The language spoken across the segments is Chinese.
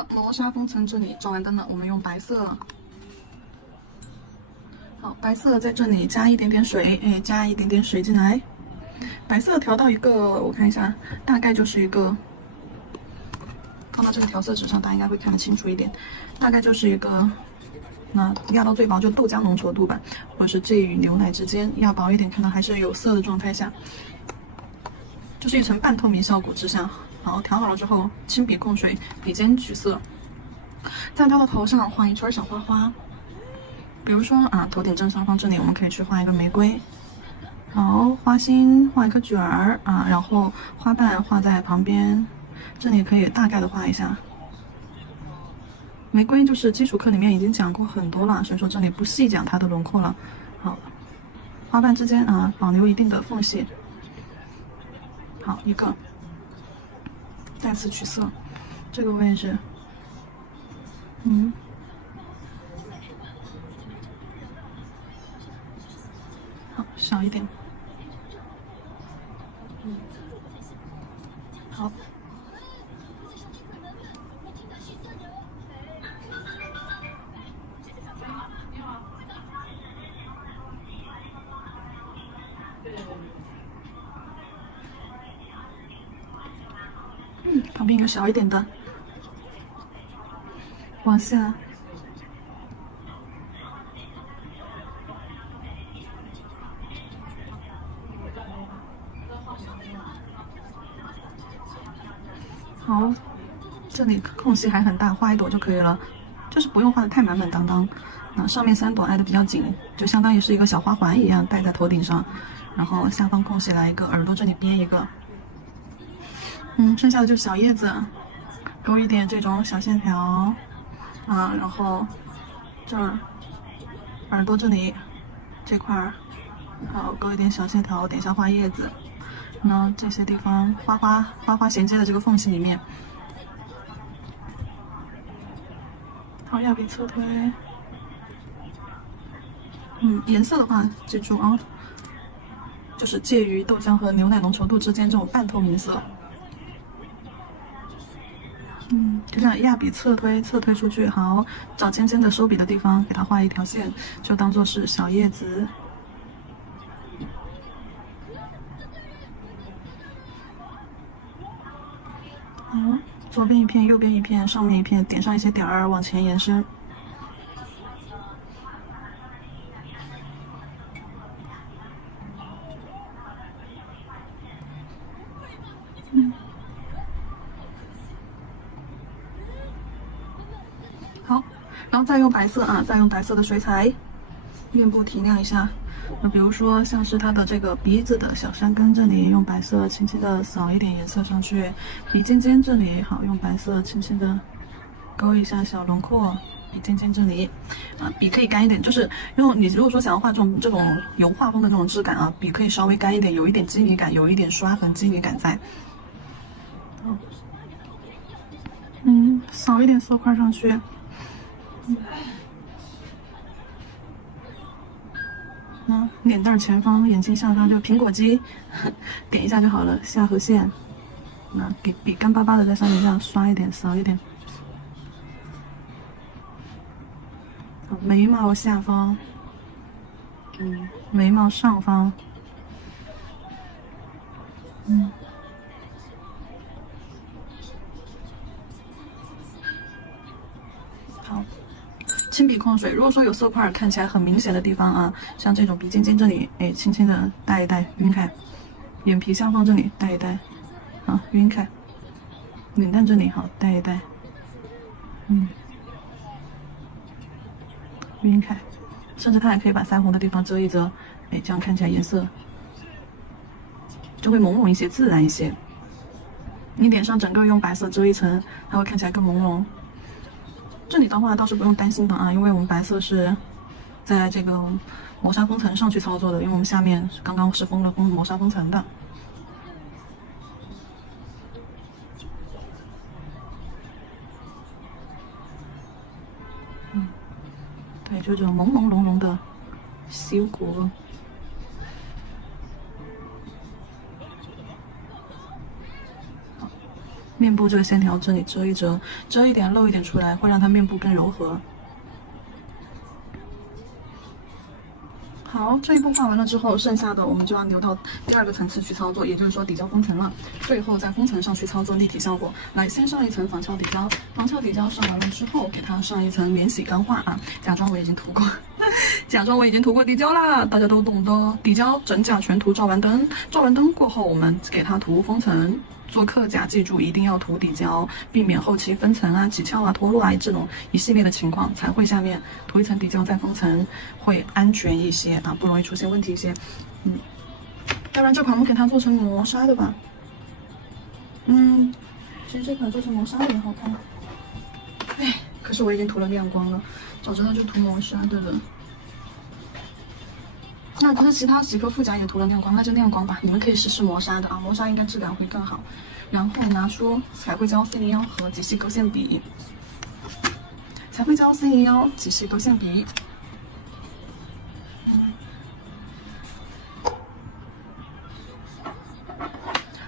了，磨砂封层这里照完灯了，我们用白色。好，白色在这里加一点点水，加一点点水进来。白色调到一个，我看一下，大概就是一个，放到这个调色纸上，大家应该会看得清楚一点。大概就是一个，那压到最薄就豆浆浓稠度吧，或者是这与牛奶之间压薄一点，看到还是有色的状态下，就是一层半透明效果之下。好，调好了之后，轻笔控水，笔尖取色，在它的头上画一圈小花花。比如说啊，头顶正上方这里我们可以去画一个玫瑰，好，花心画一颗卷儿啊，然后花瓣画在旁边，这里可以大概的画一下。玫瑰就是基础课里面已经讲过很多了，所以说这里不细讲它的轮廓了。好，花瓣之间啊保留一定的缝隙。好，一个，再次取色，这个位置，好，小一点。好。旁边一个小一点的，往下。好，这里空隙还很大，画一朵就可以了，就是不用画的太满满当当。上面3朵挨得比较紧，就相当于是一个小花环一样戴在头顶上，然后下方空隙来一个，耳朵这里编一个。剩下的就是小叶子，勾一点这种小线条啊，然后这儿耳朵这里这块儿，好，勾一点小线条，点下画叶子。那这些地方花花衔接的这个缝隙里面，好，压笔侧推。颜色的话，记住啊，就是介于豆浆和牛奶浓稠度之间这种半透明色。就这样压笔侧推出去，好，找尖尖的收笔的地方，给它画一条线，就当做是小叶子。好，左边一片，右边一片，上面一片，点上一些点儿，往前延伸。好，然后再用白色啊，再用白色的水彩，面部提亮一下。那比如说像是它的这个鼻子的小山根这里，用白色轻轻的扫一点颜色上去；鼻尖尖这里，好，用白色轻轻的勾一下小轮廓。鼻尖尖这里，笔可以干一点，就是因为你如果说想要画这种油画风的这种质感啊，笔可以稍微干一点，有一点肌理感，有一点刷痕肌理感在。扫一点色块上去。脸蛋前方，眼睛下方就苹果肌，点一下就好了。下颌线，给笔干巴巴的在上面这样刷一点，扫一点。好，眉毛下方，眉毛上方，好。轻笔控水，如果说有色块看起来很明显的地方啊，像这种鼻尖尖这里，轻轻的带一带，晕开；眼皮下方这里带一带，好，晕开；脸蛋这里好，带一带，晕开。甚至它还可以把腮红的地方遮一遮，这样看起来颜色就会朦胧一些，自然一些。你脸上整个用白色遮一层，它会看起来更朦胧。这里的话倒是不用担心的啊，因为我们白色是在这个磨砂封层上去操作的，因为我们下面刚刚是封了磨砂封层的。对，就这种朦朦胧胧的效果。面面部这个线条这里遮一遮，遮一点露一点出来，会让它面部更柔和。好，这一步画完了之后，剩下的我们就要留到第二个层次去操作，也就是说底胶封层了。最后在封层上去操作立体效果。来，先上一层防翘底胶，防翘底胶上完了之后，给它上一层免洗钢化啊，假装我已经涂过，假装我已经涂过底胶啦，大家都懂的。底胶整甲全涂，照完灯，照完灯过后，我们给它涂封层。做刻甲，记住一定要涂底胶，避免后期分层啊、起翘啊、脱落啊这种一系列的情况，才会下面涂一层底胶再封层，会安全一些啊，不容易出现问题一些。要不然这款我们给它做成磨砂的吧。其实这款做成磨砂的也好看。哎，可是我已经涂了亮光了，早知道就涂磨砂的了。那可是其他几个副甲也涂了亮光，那就亮光吧。你们可以试试磨砂的啊，磨砂应该质量会更好。然后拿出彩绘胶401和极细勾线笔，彩绘胶401，极细勾线笔。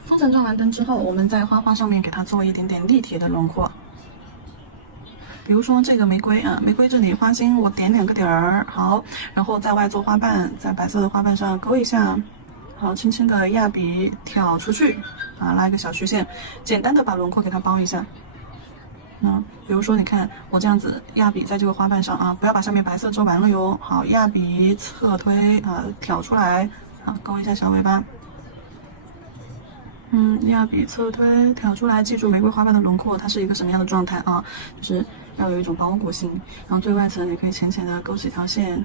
封层照完灯之后，我们在花花上面给它做一点点立体的轮廓。比如说这个玫瑰啊，玫瑰这里花心我点2个点儿，好，然后在外做花瓣，在白色的花瓣上勾一下，好，轻轻的压笔挑出去啊，拉一个小虚线，简单的把轮廓给它包一下。比如说你看我这样子压笔在这个花瓣上啊，不要把上面白色遮完了哟。好，压笔侧推啊，挑出来，好，勾一下小尾巴。压笔侧推挑出来，记住玫瑰花瓣的轮廓它是一个什么样的状态啊？就是要有一种包裹性，然后最外层你可以浅浅的勾几条线，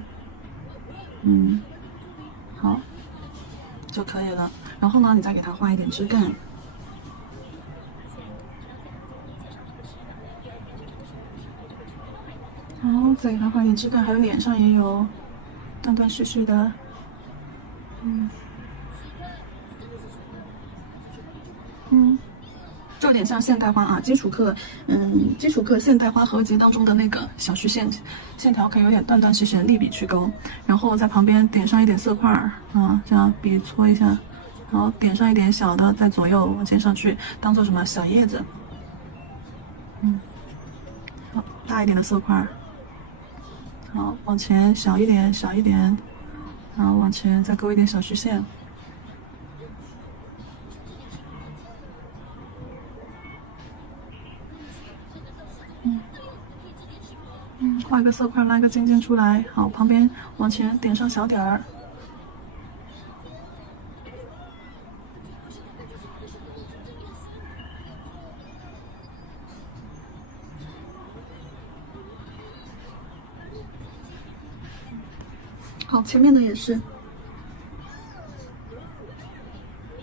好就可以了。然后呢，你再给它画一点枝干，好，再给它画一点枝干，还有脸上也有断断续续的，就有点像现代花啊，基础课现代花合集当中的那个小虚线条，可以有点断断续续的立笔去勾，然后在旁边点上一点色块啊，这样笔搓一下，然后点上一点小的，在左右往前上去，当做什么小叶子，好，大一点的色块，好，往前小一点，然后往前再勾一点小虚线。画一个色块，拉一个尖尖出来，好，旁边往前点上小点儿。好，前面的也是，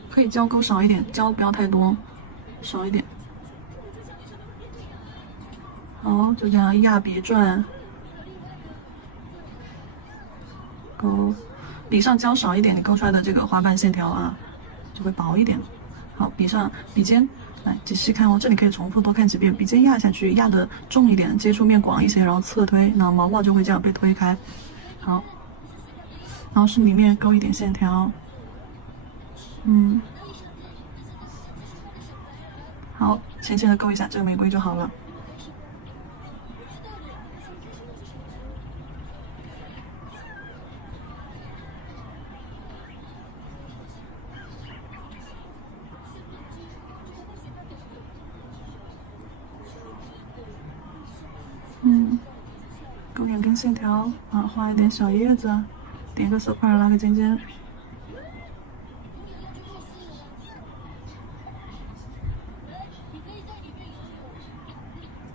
可以胶勾少一点，胶不要太多，少一点。好，就这样压笔转。勾，笔上胶少一点，你勾出来的这个花瓣线条啊，就会薄一点。好，笔尖，来仔细看哦，这里可以重复多看几遍。笔尖压下去，压的重一点，接触面广一些，然后侧推，那毛毛就会这样被推开。好，然后是里面勾一点线条，好，浅浅的勾一下这个玫瑰就好了。勾2根线条啊，画一点小叶子，点个色块，拉个尖尖。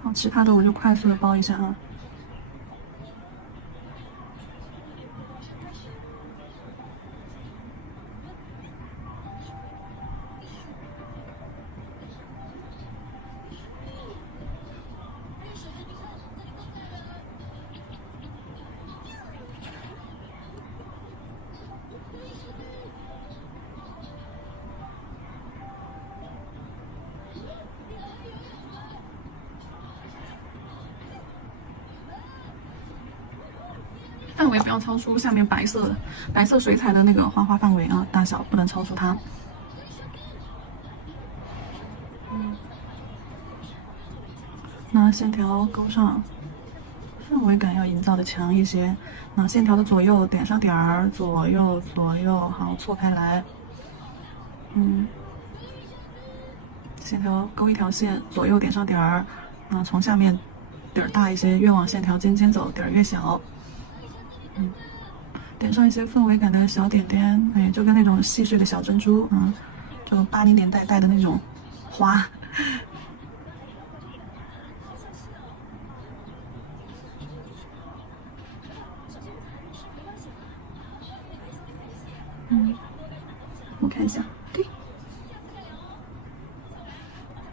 好，其他的我就快速的包一下啊。范围不要超出下面白色水彩的那个花范围啊，大小不能超出它。把线条勾上，氛围感要营造的强一些。那线条的左右点上点儿，左右，好错开来。线条勾一条线，左右点上点儿，从下面点儿大一些，越往线条尖尖走，点儿越小。点上一些氛围感的小点点，哎，就跟那种细碎的小珍珠，就80年代戴的那种花。我看一下，对，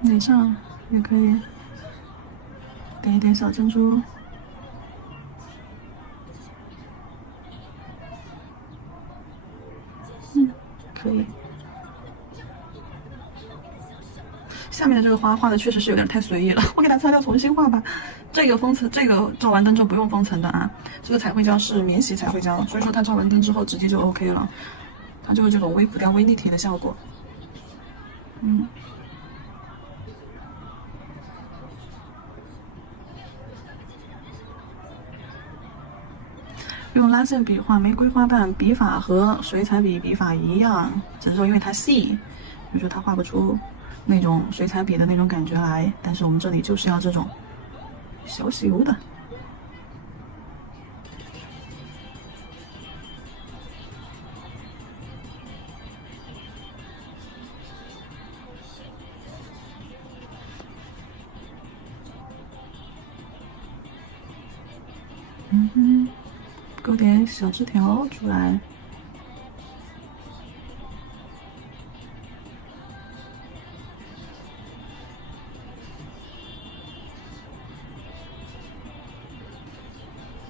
脸上也可以点一点小珍珠。可以。下面的这个花画的确实是有点太随意了，我给它擦掉，重新画吧。这个封层，这个照完灯之后不用封层的啊。这个彩绘胶是免洗彩绘胶，所以说它照完灯之后直接就 OK 了，它就是这种微浮雕、微立体的效果。用拉线笔画玫瑰花瓣，笔法和水彩笔笔法一样，只是说因为它细，所以说它画不出那种水彩笔的那种感觉来。但是我们这里就是要这种小小的。勾点小枝条出来。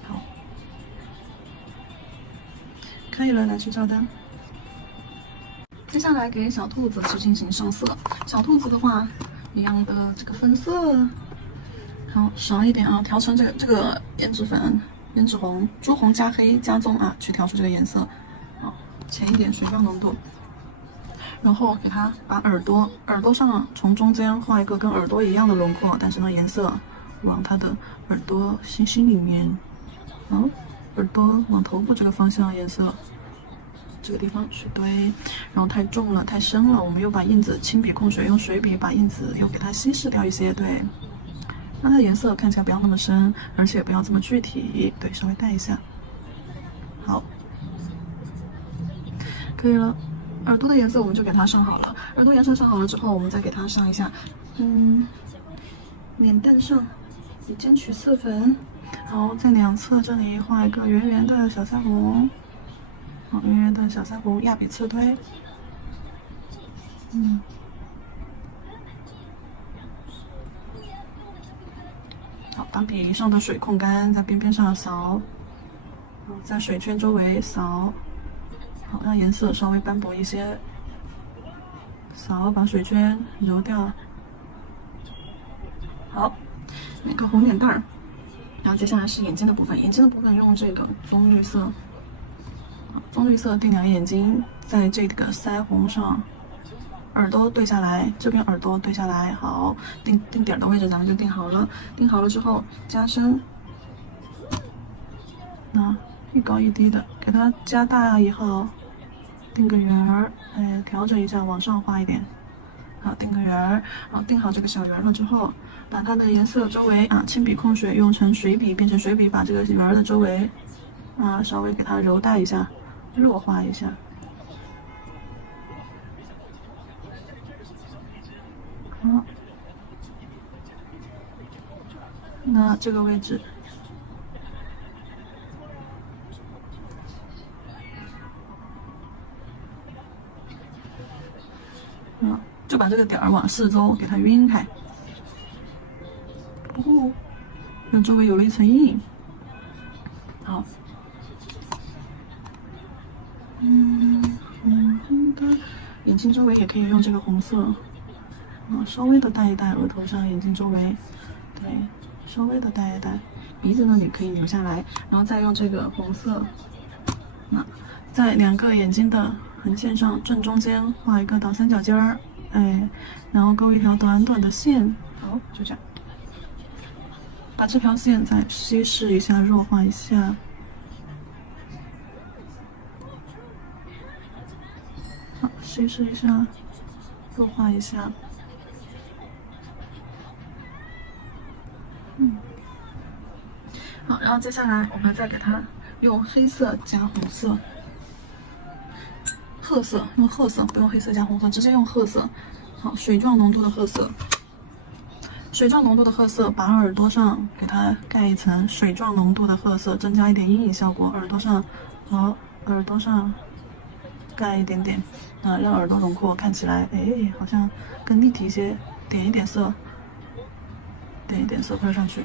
好，可以了，来去照灯。接下来给小兔子去进行上色。小兔子的话，一样的这个粉色，好少一点啊，调成这个胭脂粉。胭脂红、朱红加黑加棕啊，去调出这个颜色，浅一点水调浓度。然后给它把耳朵上从中间画一个跟耳朵一样的轮廓，但是呢颜色往它的耳朵心里面，耳朵往头部这个方向颜色，这个地方去堆。然后太重了，太深了，我们又把印子轻笔控水，用水笔把印子又给它稀释掉一些，对。让它的颜色看起来不要那么深，而且不要这么具体，对，稍微带一下。好，可以了。耳朵的颜色我们就给它上好了。耳朵颜色上好了之后，我们再给它上一下，脸蛋上以尖取4粉，好，在两侧这里画一个圆圆的小腮红，好，圆圆的小腮红，压笔侧推，好，把笔上的水控干，在边边上扫，在水圈周围扫，好，让颜色稍微斑驳一些，扫，把水圈揉掉。好，一个红脸蛋儿，然后接下来是眼睛的部分，眼睛的部分用这个棕绿色，棕绿色定2个眼睛，在这个腮红上。耳朵对下来，这边耳朵对下来，好，定点的位置咱们就定好了。定好了之后加深，一高一低的，给它加大以后，定个圆儿，调整一下，往上画一点，好，定个圆儿。好，定好这个小圆了之后，把它的颜色周围轻笔控水，用成水笔，变成水笔，把这个圆儿的周围稍微给它揉大一下，弱化一下。好，那这个位置，就把这个点儿往四周给它晕开，让周围有了一层阴影。好，眼睛周围也可以用这个红色。稍微的带一带额头上，眼睛周围，对，稍微的带一带，鼻子那里可以留下来，然后再用这个红色，在2个眼睛的横线上正中间画一个倒三角尖儿，然后勾一条短短的线，好，就这样。把这条线再稀释一下，弱化一下。好，稀释一下，弱化一下。好，然后接下来我们再给它用黑色加红色，褐色用褐色，不用黑色加红色，直接用褐色。好，水状浓度的褐色，水状浓度的褐色，把耳朵上给它盖一层水状浓度的褐色，增加一点阴影效果。耳朵上和耳朵上盖一点点，让耳朵轮廓看起来，哎，好像更立体一些。点一点色，点一点色喷上去。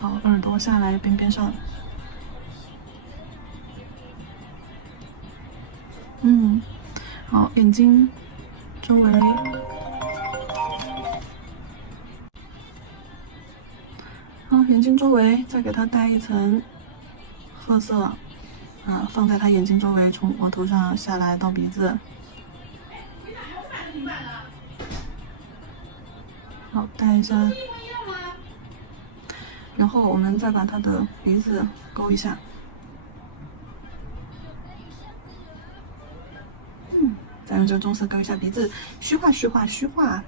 好，耳朵下来边边上。好，眼睛周围。好，眼睛周围再给它带一层褐色，放在它眼睛周围，从额头上下来到鼻子。好，带一下。然后我们再把它的鼻子勾一下。再用这个棕色勾一下鼻子，虚化虚化虚化。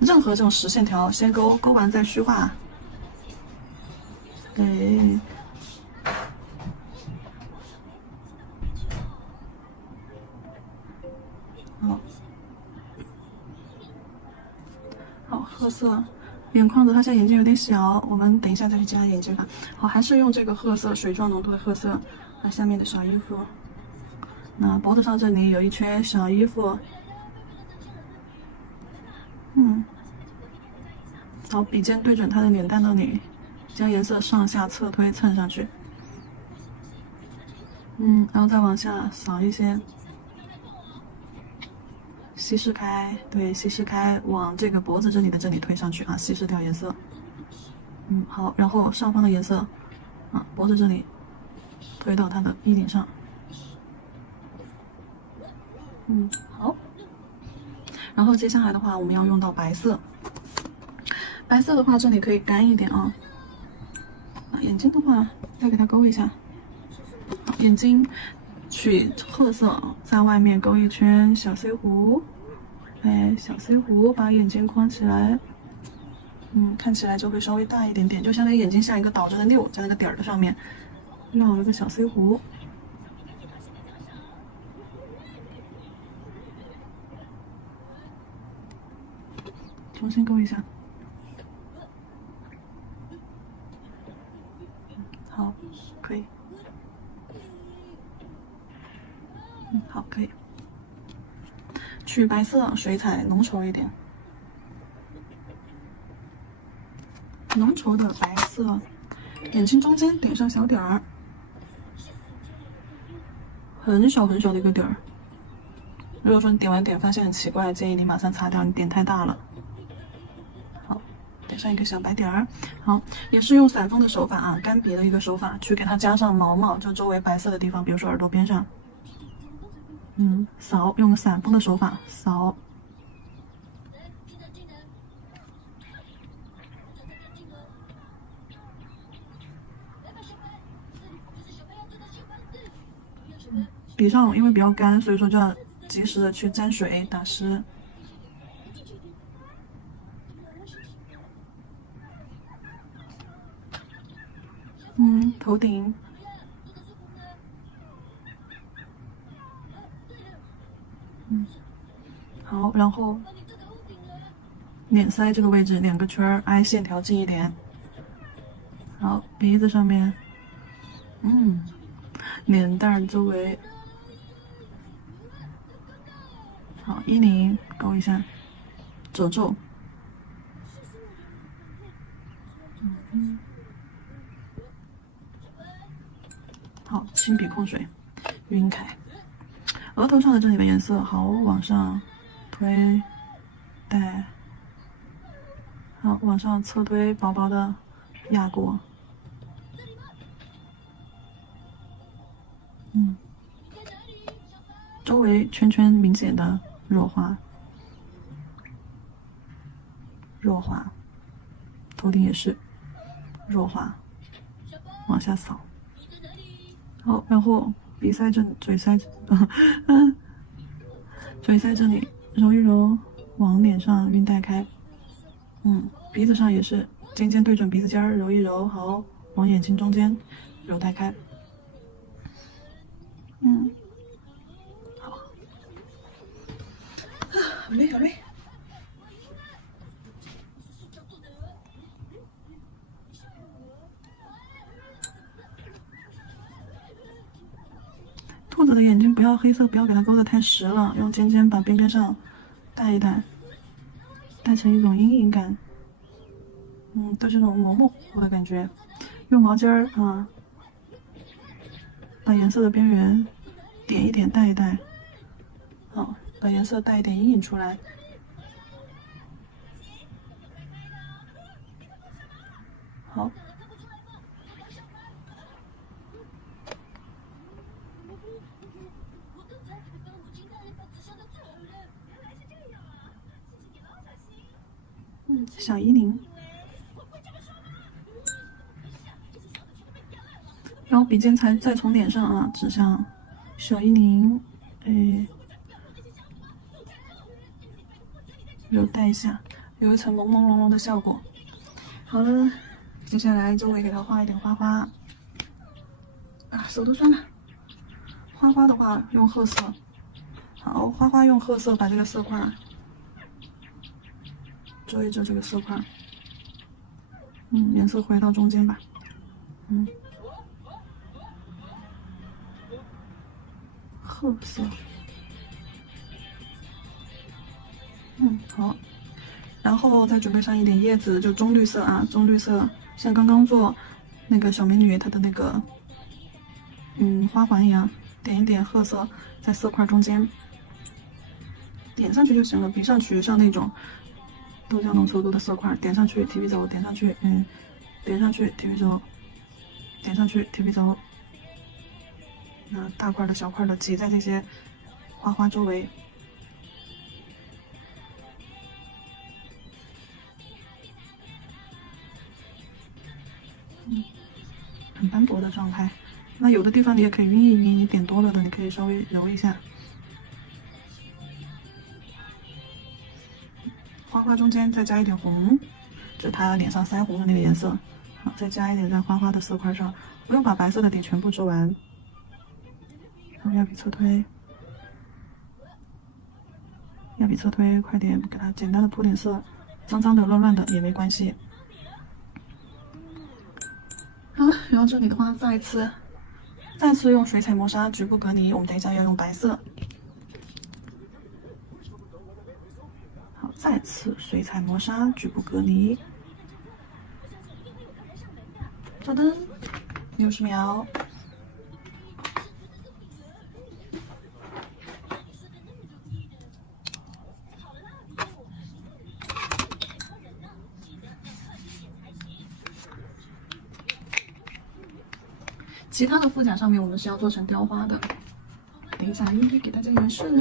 任何这种实线条先勾，勾完再虚化。对。好，褐色。眼眶子它现在眼睛有点小，我们等一下再去加眼睛吧。好，还是用这个褐色水状浓度的褐色。下面的小衣服，那脖子上这里有一圈小衣服。好，笔尖对准它的脸蛋那里，将颜色上下侧推蹭上去。然后再往下扫一些。稀释开，对，稀释开，往这个脖子这里的这里推上去稀释掉颜色。好，然后上方的颜色，脖子这里推到它的衣领上。好。然后接下来的话，我们要用到白色。白色的话，这里可以干一点啊。眼睛的话，再给它勾一下。眼睛取褐色，在外面勾一圈小 C 弧。小 C 弧把眼睛框起来。看起来就会稍微大一点点，就相当于眼睛像一个倒着的六，在那个点儿的上面绕了个小 C 弧。重新勾一下。好，可以。好，可以。取白色，水彩浓稠一点。浓稠的白色，眼睛中间点上小点儿，很小很小的一个点儿。如果说你点完点发现很奇怪，建议你马上擦掉，你点太大了。好，点上一个小白点儿。好，也是用散锋的手法干笔的一个手法，去给它加上毛毛，就周围白色的地方，比如说耳朵边上。扫，用散锋的手法扫。笔上因为比较干，所以说就要及时的去沾水打湿。头顶。好，然后脸腮这个位置2个圈挨线条近一点。好，鼻子上面，脸蛋周围。好，衣领勾一下，褶皱。好，轻笔控水，晕开。额头上的这里的颜色，好，往上推，带，好，往上侧推，薄薄的压过。周围圈圈明显的弱化。弱化，头顶也是弱化，往下扫。好，然后鼻塞这里、嘴塞，嘴塞这里揉一揉，往脸上晕带开。鼻子上也是尖尖对准鼻子尖儿揉一揉，好，往眼睛中间揉带开。好，好累，好累。兔子的眼睛不要黑色，不要给它勾得太实了，用尖尖把边边上带一带，带成一种阴影感。带这种模模糊糊的感觉。用毛尖儿把颜色的边缘点一点，带一带。好，把颜色带一点阴影出来。好。小衣领，然后笔尖再从脸上指向小衣领，揉带一下，有一层朦朦胧胧的效果。好了，接下来周围给它画一点花花。手都酸了。花花的话用褐色，好，花花用褐色把这个色块遮一遮这个色块，颜色回到中间吧，褐色，好，然后再准备上一点叶子，就棕绿色棕绿色，像刚刚做那个小美女她的那个花环一样，点一点褐色在色块中间，点上去就行了，比上取上那种豆浆浓稠度的色块，点上去提笔走，点上去点上去提笔走，点上去提笔走，大块的小块的挤在这些花花周围。很斑驳的状态。那有的地方你也可以晕一晕，你点多了的你可以稍微揉一下。花花中间再加一点红，就是它脸上腮红的那个颜色。好，再加一点在花花的色块上，不用把白色的底全部遮完。压笔侧推，压笔侧推，快点给它简单的铺点色，脏脏的、乱乱的也没关系。好，然后这里的话，再次用水彩磨砂局部隔离，我们等一下要用白色。好，再次水彩磨砂局部隔离。稍等，60秒。其他的腹甲上面我们是要做成雕花的，等一下应该给大家演示。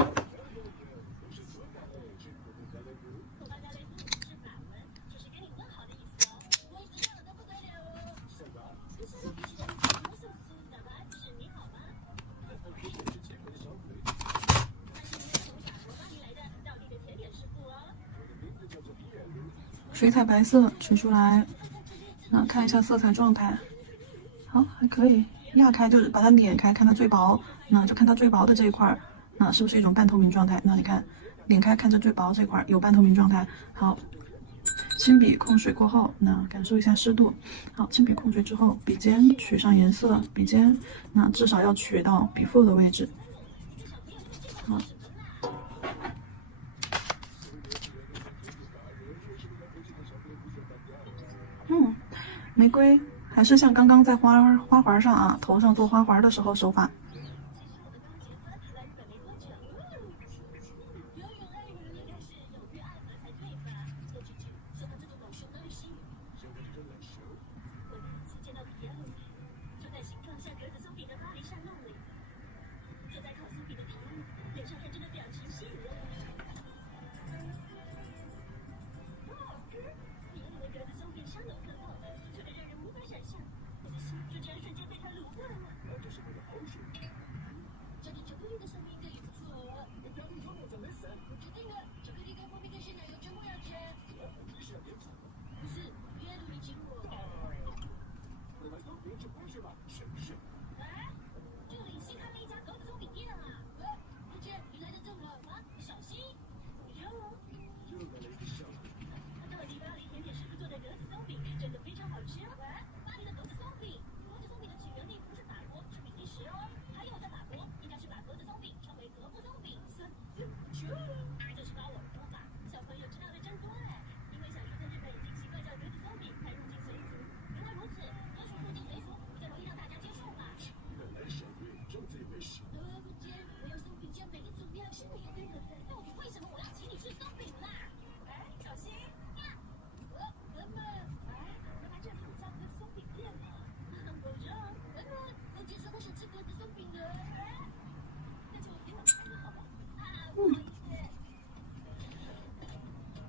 水彩白色取出来，看一下色彩状态，好，还可以。压开就是把它碾开，看它最薄，就看它最薄的这一块，是不是一种半透明状态？那你看，碾开看着最薄这块有半透明状态。好，轻笔控水过后，感受一下湿度。好，轻笔控水之后，笔尖取上颜色，笔尖至少要取到笔腹的位置。好。玫瑰还是像刚刚在花环上头上做花环的时候手法。这里巧克力的松饼干也不错哦。表弟说我怎么散？我决定了，巧克力跟蜂蜜跟鲜奶油全部要加。不是不是，约路你请我。买松饼这不是吧？省事。哎，这里新开了一家格子松饼店啊！而且你来的正好啊，小心。不要哦。又来了一个小。到底巴黎甜点师傅做的格子松饼真的非常好吃哦。巴黎的格子松饼，格子松饼的起源地不是法国，是比利时哦。还有在法国，应该是把格子松饼称为格夫松饼。这是高我的说法，小朋友知道的真多哎。因为小时候在日本已经习惯叫格子松饼，才入境随俗。原来如此，歌手入境随俗比较容易让大家接受吧。本来省略，正自以为是。不见，我要松饼酱每个组要是每个人，到底为什么我要请你吃松饼啦？哎，小心！妈妈，哎，原来这里有家格子松饼店啊！我让我介绍他想吃格子松饼的。那就给我来一个好吗？不好意思。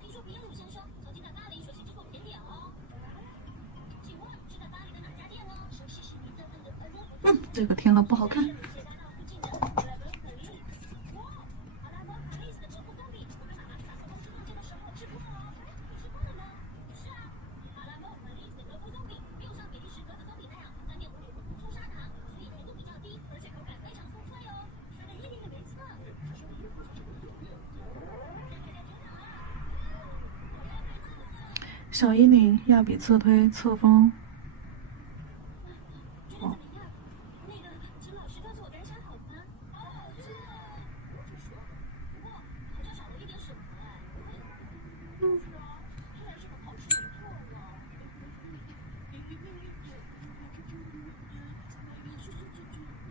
听说皮耶鲁先生曾经在巴黎学习制作甜点哦。请问是在巴黎的哪家店呢？熟悉市民的这个填了不好看。小衣领亚比侧推侧方。哦，那个，陈老师告诉我人山好吗？哦，是。不过好像少了一点什么哎。是啊，虽然是个好事没错了。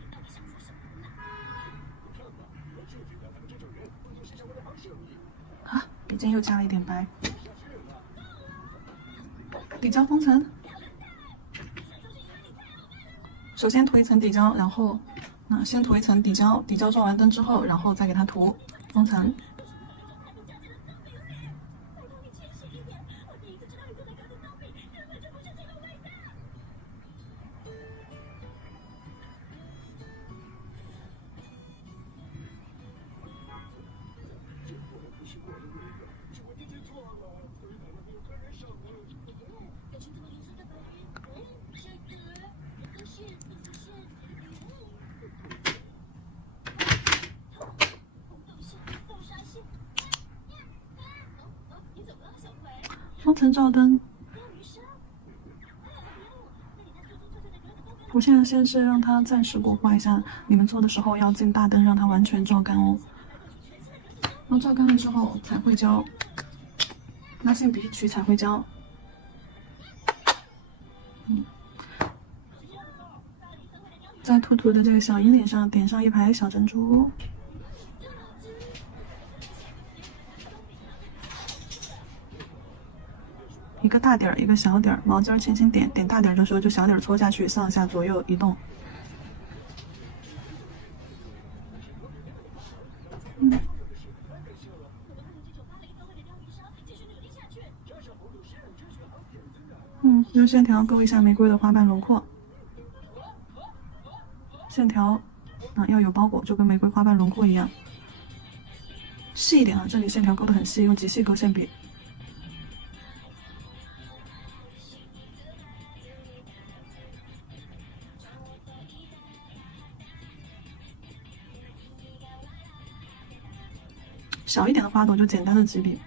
你到底想说什么呢？你看吧，我就觉得他们这种人不就是想为了帮胜利？啊，已经又加了一点白。底胶封层，首先涂一层底胶，然后先涂一层底胶，底胶装完灯之后，然后再给它涂封层。封层照灯，我现在先是让它暂时固化一下，你们做的时候要进大灯，让它完全照干哦。然后照干了之后，彩绘胶，拉线笔取彩绘胶。在兔兔的这个小阴脸上点上一排小珍珠。一个大点儿，一个小点儿，毛尖轻轻点，点大点儿的时候就小点儿搓下去，上下左右移动。用线条勾一下玫瑰的花瓣轮廓。线条要有包裹，就跟玫瑰花瓣轮廓一样。细一点啊，这里线条勾得很细，用极细勾线笔。小一点的花朵就简单的几笔。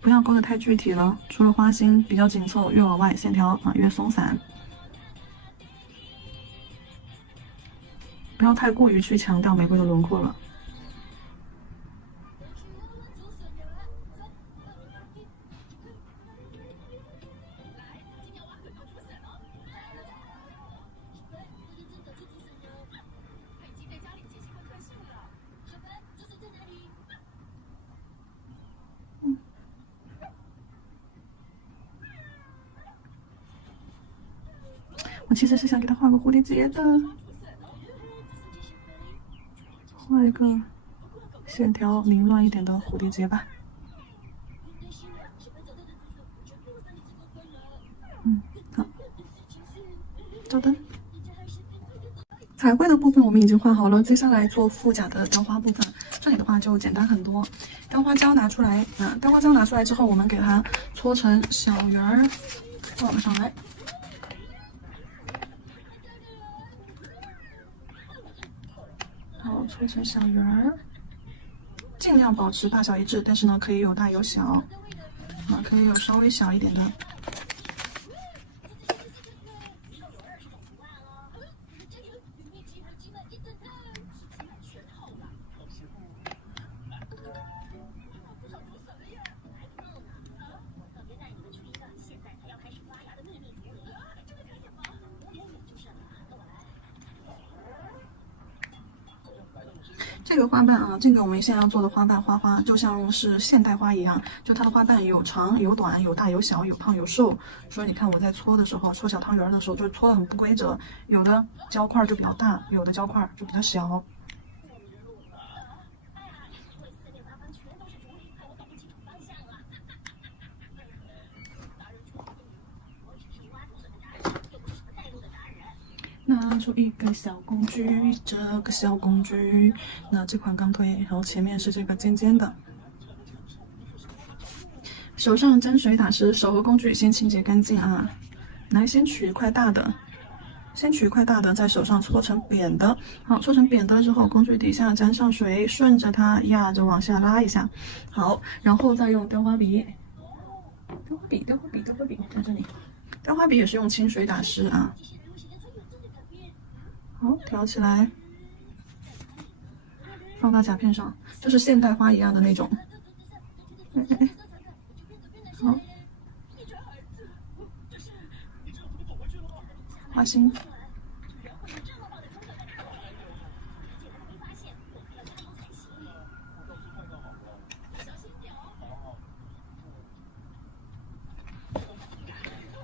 不要勾得太具体了，除了花心比较紧凑，越往外线条越松散。不要太过于去强调玫瑰的轮廓了。我其实是想给它画个蝴蝶结的，画一个线条凌乱一点的蝴蝶结吧。好，照灯。彩绘的部分我们已经画好了，接下来做腹甲的雕花部分。这里的话就简单很多，雕花胶拿出来，雕花胶拿出来之后，我们给它搓成小圆儿，放上来。好，搓成小圆儿，尽量保持大小一致，但是呢，可以有大有小，可以有稍微小一点的。这个花瓣啊，这个我们现在要做的花瓣花花，就像是现代花一样，就它的花瓣有长有短，有大有小，有胖有瘦。所以你看我在搓的时候，搓小汤圆的时候，就搓的很不规则，有的胶块就比较大，有的胶块就比较小。拿出一个小工具，这个小工具，那这款钢推，然后前面是这个尖尖的。手上沾水打湿，手和工具先清洁干净啊。来，先取一块大的，在手上搓成扁的。好，搓成扁的之后，工具底下沾上水，顺着它压着往下拉一下。好，然后再用雕花笔，在这里，雕花笔也是用清水打湿啊。好，挑起来，放到甲片上，就是现代花一样的那种。好，花心。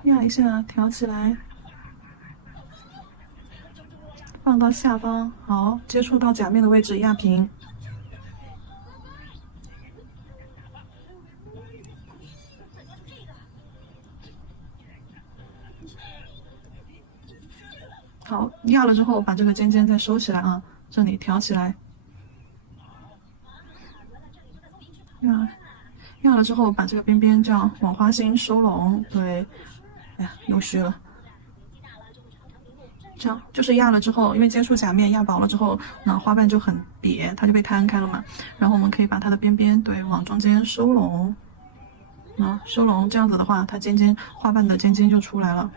压一下，挑起来。放到下方，好，接触到甲面的位置压平。好，压了之后把这个尖尖再收起来啊，这里挑起来。压了之后把这个边边这样往花心收拢，对，哎呀，又虚了。这样就是压了之后，因为接触甲面压薄了之后，那花瓣就很瘪，它就被摊开了嘛。然后我们可以把它的边边对往中间收拢，收拢，这样子的话，它花瓣的尖尖就出来了。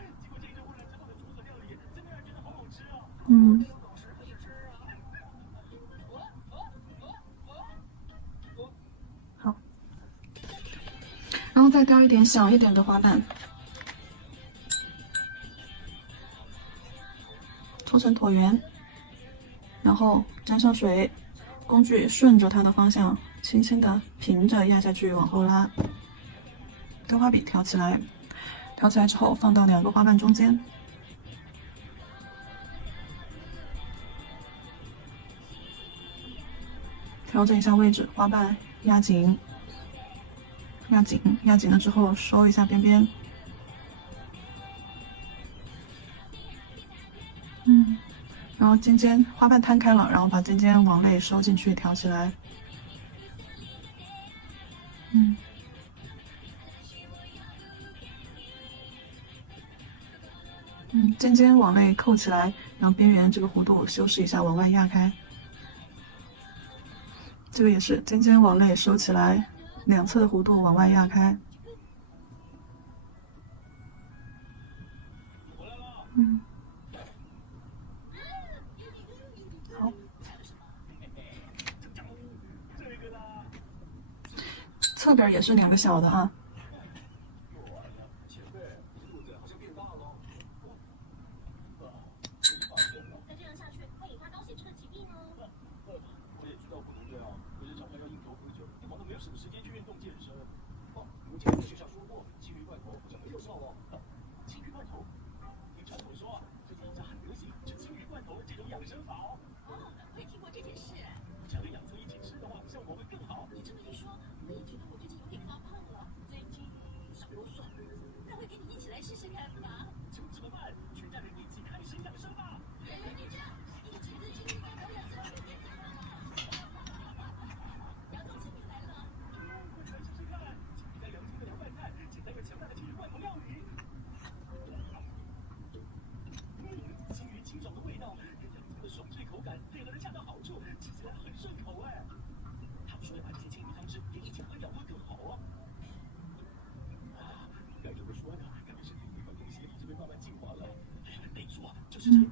好，然后再雕一点小一点的花瓣。搓成椭圆，然后沾上水，工具顺着它的方向，轻轻的平着压下去，往后拉。雕花笔挑起来，挑起来之后放到2个花瓣中间，调整一下位置，花瓣压紧，压紧了之后收一下边边。然后尖尖花瓣摊开了，然后把尖尖往内收进去，挑起来。尖尖往内扣起来，然后边缘这个弧度修饰一下，往外压开。这个也是尖尖往内收起来，两侧的弧度往外压开。好。侧边也是2个小的啊。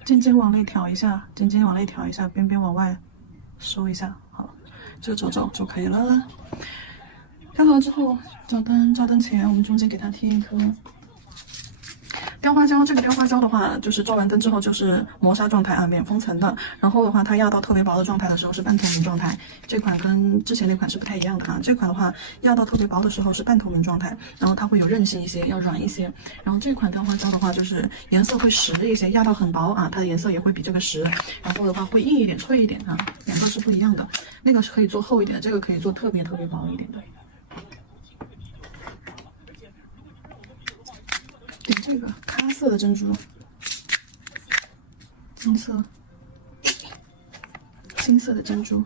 尖尖往内调一下，尖尖往内调一下，边边往外收一下，好，这个褶就可以了。调好了之后，照灯前，我们中间给它贴一颗雕花胶。这个雕花胶的话，就是照完灯之后就是磨砂状态啊，免封层的。然后的话，它压到特别薄的状态的时候是半透明状态。这款跟之前那款是不太一样的啊。这款的话，压到特别薄的时候是半透明状态，然后它会有韧性一些，要软一些。然后这款雕花胶的话，就是颜色会实一些，压到很薄啊，它的颜色也会比这个实。然后的话会硬一点、脆一点啊，两个是不一样的。那个是可以做厚一点，这个可以做特别薄一点的。点这个咖色的珍珠，金色的珍珠。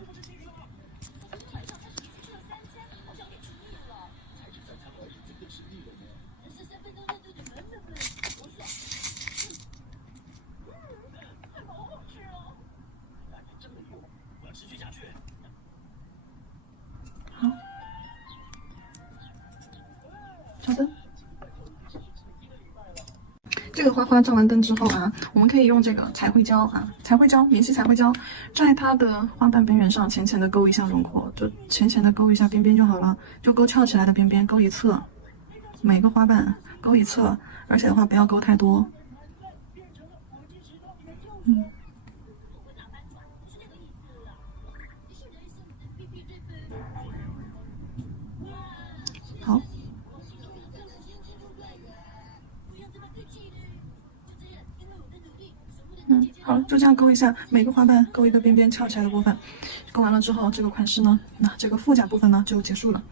好，照灯。这个花花照完灯之后啊，我们可以用这个彩绘胶啊，免洗彩绘胶，在它的花瓣边缘上浅浅的勾一下轮廓，就浅浅的勾一下边边就好了，就勾翘起来的边边，勾一侧，每个花瓣勾一侧，而且的话不要勾太多。好。好了，就这样勾一下，每个花瓣勾一个边边翘起来的部分。勾完了之后，这个款式呢，那这个腹甲部分呢就结束了。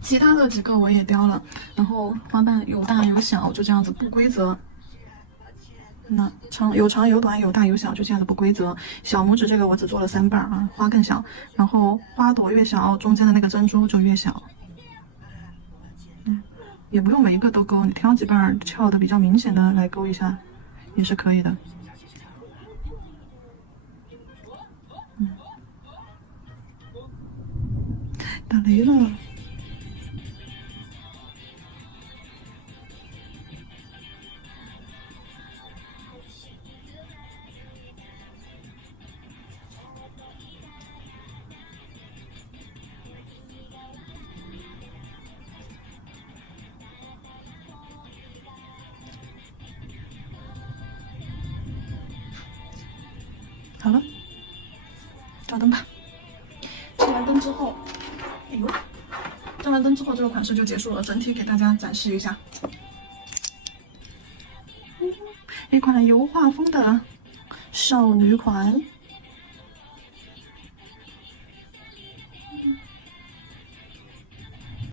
其他的几个我也雕了，然后花瓣有大有小，就这样子不规则。那有长有短，有大有小，就这样的不规则。小拇指这个我只做了3瓣啊，花更小，然后花朵越小，中间的那个珍珠就越小。也不用每一个都勾，你挑几瓣翘的比较明显的来勾一下，也是可以的。打雷了。好了，照灯吧。照完灯之后，照完灯之后，这个款式就结束了。整体给大家展示一下，一款油画风的少女款。